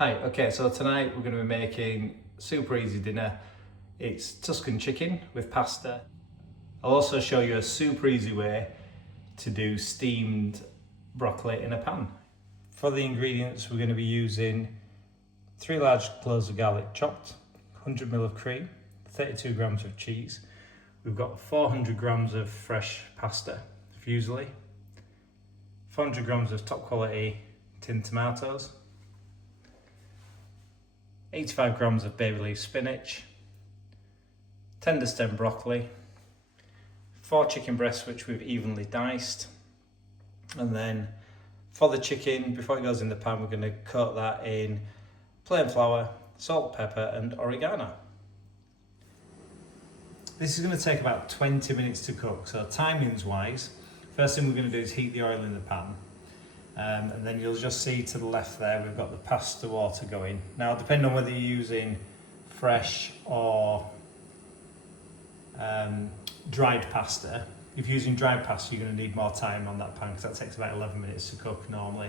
Hi, okay, so tonight we're going to be making super easy dinner. It's Tuscan chicken with pasta. I'll also show you a super easy way to do steamed broccoli in a pan. For the ingredients, we're going to be using 3 large cloves of garlic chopped, 100 ml of cream, 32 grams of cheese. We've got 400 grams of fresh pasta, fusilli, 400 grams of top quality tinned tomatoes, 85 grams of baby leaf spinach, tender stem broccoli, 4 chicken breasts which we've evenly diced, and then for the chicken, before it goes in the pan, we're going to coat that in plain flour, salt, pepper and oregano. This is going to take about 20 minutes to cook, so timings wise, first thing we're going to do is heat the oil in the pan. And then you'll just see to the left there we've got the pasta water going. Now depending on whether you're using fresh or dried pasta, if you're using dried pasta you're going to need more time on that pan because that takes about 11 minutes to cook normally,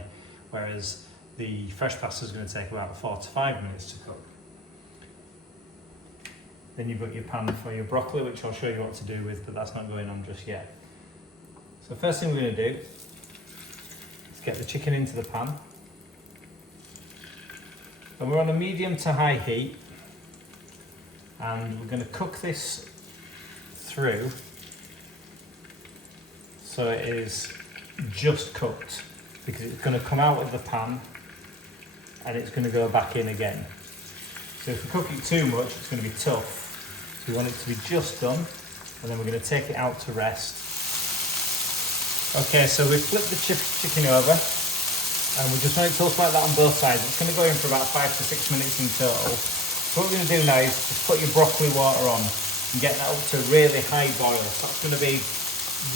whereas the fresh pasta is going to take about 4 to 5 minutes to cook. Then you've got your pan for your broccoli, which I'll show you what to do with, but that's not going on just yet. So first thing we're going to do, get the chicken into the pan, and we're on a medium to high heat, and we're going to cook this through so it is just cooked, because it's going to come out of the pan and it's going to go back in again. So if we cook it too much it's going to be tough, so we want it to be just done, and then we're going to take it out to rest. Okay, so we've flipped the chicken over and we just want it to look like that on both sides. It's going to go in for about 5 to 6 minutes in total. So what we're going to do now is just put your broccoli water on and get that up to a really high boil. So that's going to be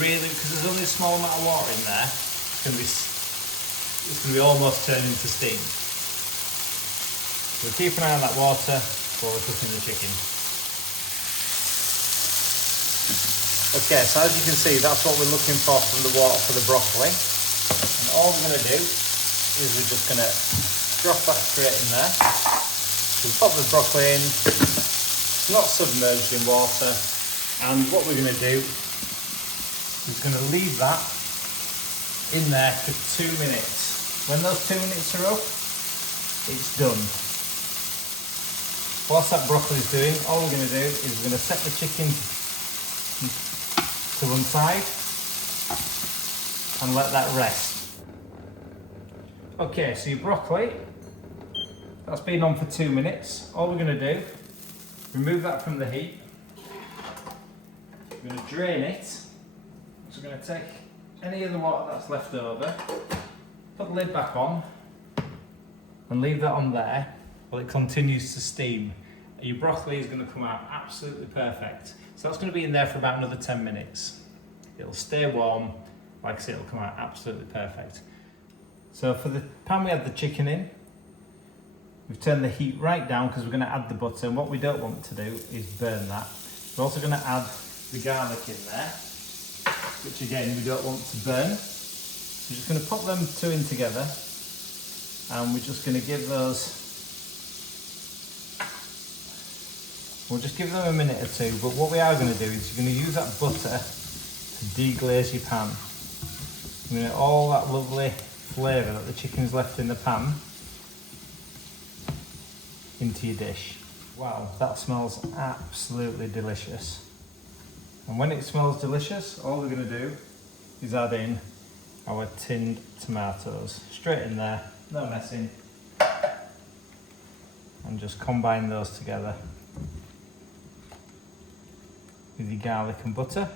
really, because there's only a small amount of water in there, it's going to be almost turned into steam. So keep an eye on that water while we're cooking the chicken. Okay, so as you can see, that's what we're looking for from the water for the broccoli. And all we're going to do is we're just going to drop that straight in there. So we'll pop the broccoli in, not submerged in water. And what we're going to do is going to leave that in there for 2 minutes. When those 2 minutes are up, it's done. Whilst that broccoli is doing, all we're going to do is we're going to set the chicken to one side and let that rest. Okay, so your broccoli, that's been on for 2 minutes. All we're going to do, remove that from the heat. We're going to drain it. So we're going to take any of the water that's left over, put the lid back on and leave that on there while it continues to steam. Your broccoli is going to come out absolutely perfect. So that's going to be in there for about another 10 minutes. It'll stay warm, like I say, it'll come out absolutely perfect. So for the pan we had the chicken in, we've turned the heat right down because we're going to add the butter, and what we don't want to do is burn that. We're also going to add the garlic in there, which again we don't want to burn. We're just going to put them two in together, and we're just going to give those, we'll just give them a minute or two, but what we are going to do is you're going to use that butter to deglaze your pan. You're going to get all that lovely flavour that the chicken's left in the pan into your dish. Wow, that smells absolutely delicious. And when it smells delicious, all we're going to do is add in our tinned tomatoes. Straight in there, no messing. And just combine those together with your garlic and butter.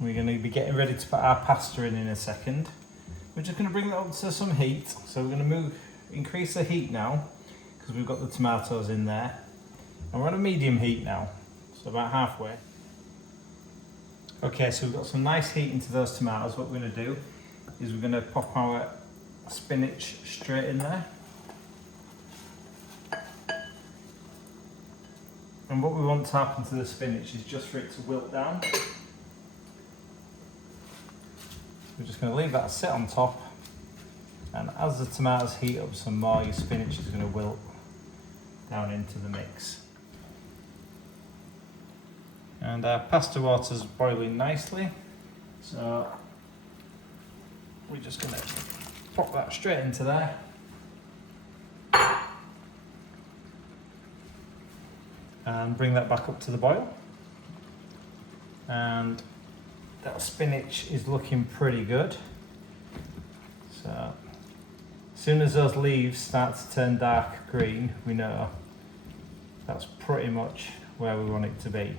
We're going to be getting ready to put our pasta in a second. We're just going to bring that up to some heat. So we're going to increase the heat now because we've got the tomatoes in there. And we're on a medium heat now, so about halfway. Okay, so we've got some nice heat into those tomatoes. What we're going to do is we're going to pop our spinach straight in there. And what we want to happen to the spinach is just for it to wilt down. We're just going to leave that sit on top And as the tomatoes heat up some more, your spinach is going to wilt down into the mix. And our pasta water's boiling nicely, so we're just going to pop that straight into there. And bring that back up to the boil. And that spinach is looking pretty good. So as soon as those leaves start to turn dark green, we know that's pretty much where we want it to be.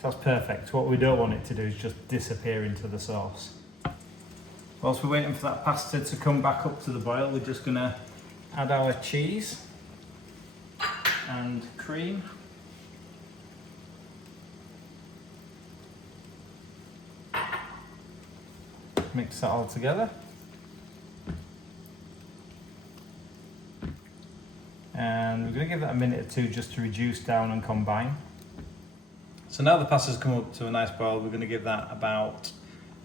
So that's perfect. What we don't want it to do is just disappear into the sauce. Whilst we're waiting for that pasta to come back up to the boil, we're just going to add our cheese and cream. Mix that all together. And we're going to give that a minute or two just to reduce down and combine. So now the pasta's come up to a nice boil, we're going to give that about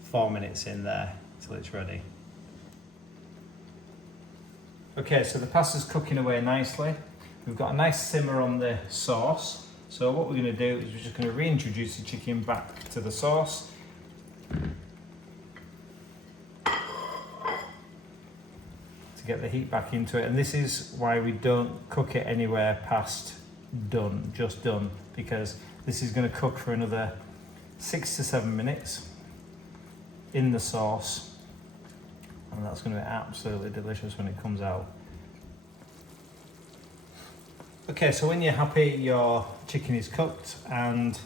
4 minutes in there till it's ready. Okay, so the pasta's cooking away nicely. We've got a nice simmer on the sauce. So what we're going to do is we're just going to reintroduce the chicken back to the sauce. Get the heat back into it, and this is why we don't cook it anywhere past done, just done, because this is going to cook for another 6 to 7 minutes in the sauce, and that's going to be absolutely delicious when it comes out. Okay, so when you're happy your chicken is cooked and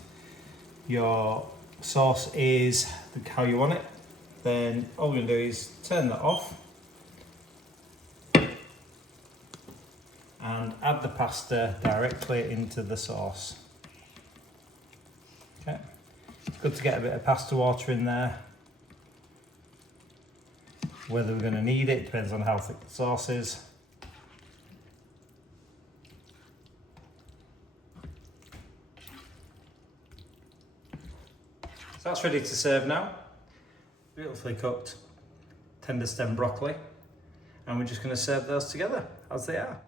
your sauce is how you want it, then all we're going to do is turn that off and add the pasta directly into the sauce. Okay, it's good to get a bit of pasta water in there. Whether we're going to need it depends on how thick the sauce is. So that's ready to serve now. Beautifully cooked tender stem broccoli, and we're just going to serve those together as they are.